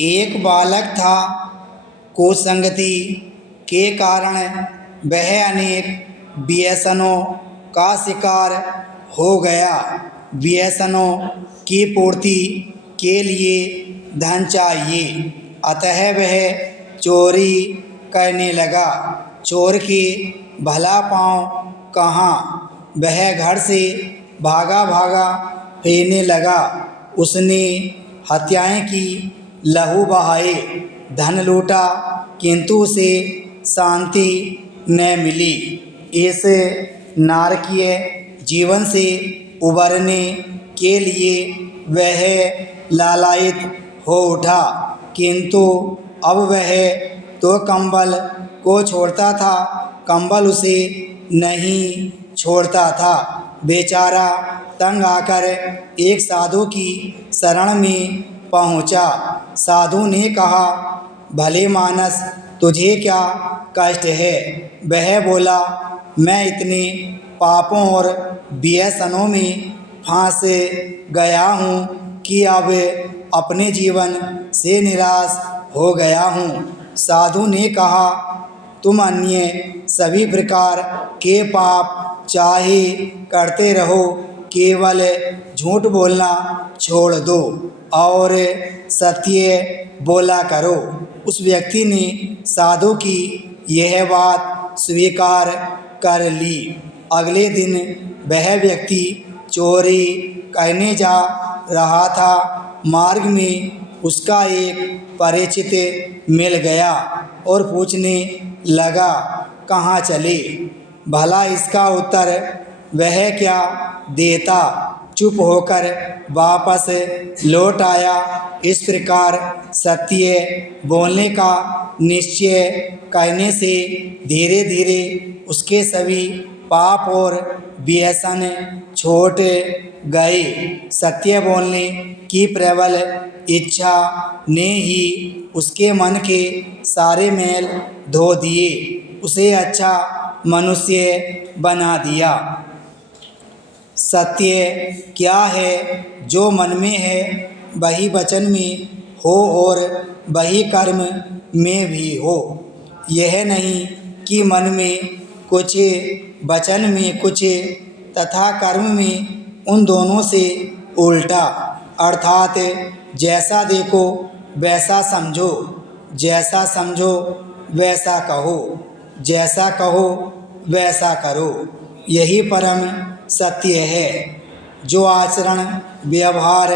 एक बालक था, कुसंगति के कारण वह अनेक व्यसनों का शिकार हो गया। व्यसनों की पूर्ति के लिए धन चाहिए, अतः वह चोरी करने लगा। चोर के भला पाँव कहाँ, वह घर से भागा भागा फिरने लगा। उसने हत्याएं की, लहू बहाए, धन लूटा, किंतु उसे शांति न मिली। इस नारकीय जीवन से उबरने के लिए वह लालायित हो उठा, किंतु अब वह तो कंबल को छोड़ता था, कंबल उसे नहीं छोड़ता था। बेचारा तंग आकर एक साधु की शरण में पहुंचा। साधु ने कहा, भले मानस, तुझे क्या कष्ट है? वह बोला, मैं इतने पापों और व्यसनों में फंस गया हूँ कि अब अपने जीवन से निराश हो गया हूँ। साधु ने कहा, तुम अन्य सभी प्रकार के पाप चाहे करते रहो, केवल झूठ बोलना छोड़ दो और सत्य बोला करो। उस व्यक्ति ने साधु की यह बात स्वीकार कर ली। अगले दिन वह व्यक्ति चोरी करने जा रहा था। मार्ग में उसका एक परिचित मिल गया और पूछने लगा, कहाँ चले? भला इसका उत्तर वह क्या देता? चुप होकर वापस लौट आया। इस प्रकार सत्य बोलने का निश्चय करने से धीरे धीरे उसके सभी पाप और व्यसन छूट गए। सत्य बोलने की प्रबल इच्छा ने ही उसके मन के सारे मैल धो दिए, उसे अच्छा मनुष्य बना दिया। सत्य क्या है? जो मन में है वही वचन में हो और वही कर्म में भी हो। यह नहीं कि मन में कुछ, वचन में कुछ तथा कर्म में उन दोनों से उल्टा। अर्थात जैसा देखो वैसा समझो, जैसा समझो वैसा कहो, जैसा कहो वैसा करो। यही परम सत्य है। जो आचरण व्यवहार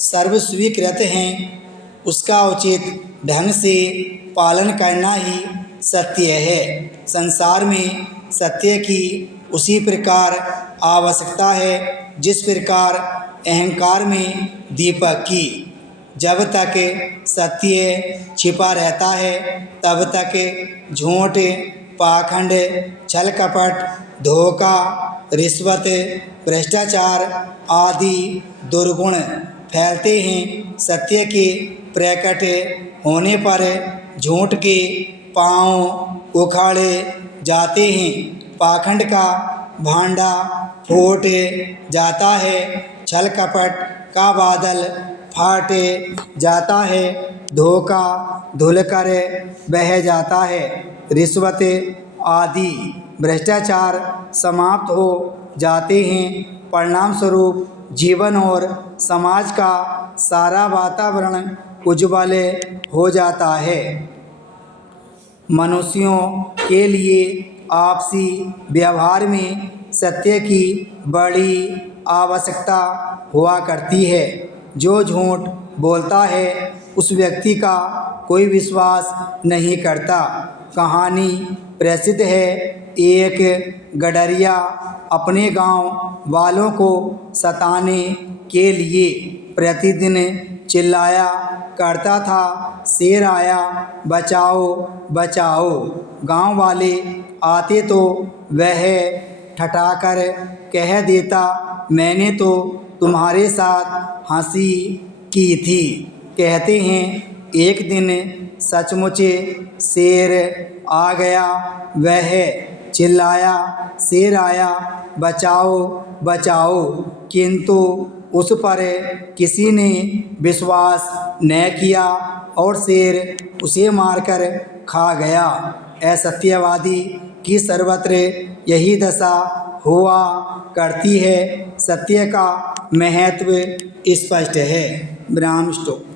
सर्व स्वीकृत हैं, उसका उचित ढंग से पालन करना ही सत्य है। संसार में सत्य की उसी प्रकार आवश्यकता है जिस प्रकार अहंकार में दीपक की। जब तक सत्य छिपा रहता है तब तक झूठ, पाखंड, छल कपट, धोखा, रिश्वत, भ्रष्टाचार आदि दुर्गुण फैलते हैं। सत्य के प्रकट होने पर झूठ के पांव उखाड़े जाते हैं, पाखंड का भांडा फूट जाता है, छल कपट का बादल फट जाता है, धोखा धुलकर बह जाता है, रिश्वत आदि भ्रष्टाचार समाप्त हो जाते हैं। परिणाम स्वरूप जीवन और समाज का सारा वातावरण उज्ज्वल हो जाता है। मनुष्यों के लिए आपसी व्यवहार में सत्य की बड़ी आवश्यकता हुआ करती है। जो झूठ बोलता है उस व्यक्ति का कोई विश्वास नहीं करता। कहानी प्रसिद्ध है, एक गडरिया अपने गांव वालों को सताने के लिए प्रतिदिन चिल्लाया करता था, शेर आया बचाओ बचाओ। गांव वाले आते तो वह ठठाकर कह देता, मैंने तो तुम्हारे साथ हंसी की थी। कहते हैं एक दिन सचमुच शेर आ गया। वह चिल्लाया, शेर आया बचाओ बचाओ, किंतु उस पर किसी ने विश्वास न किया और शेर उसे मारकर खा गया। असत्यवादी की सर्वत्र यही दशा हुआ करती है। सत्य का महत्व स्पष्ट है। विराम स्टॉप।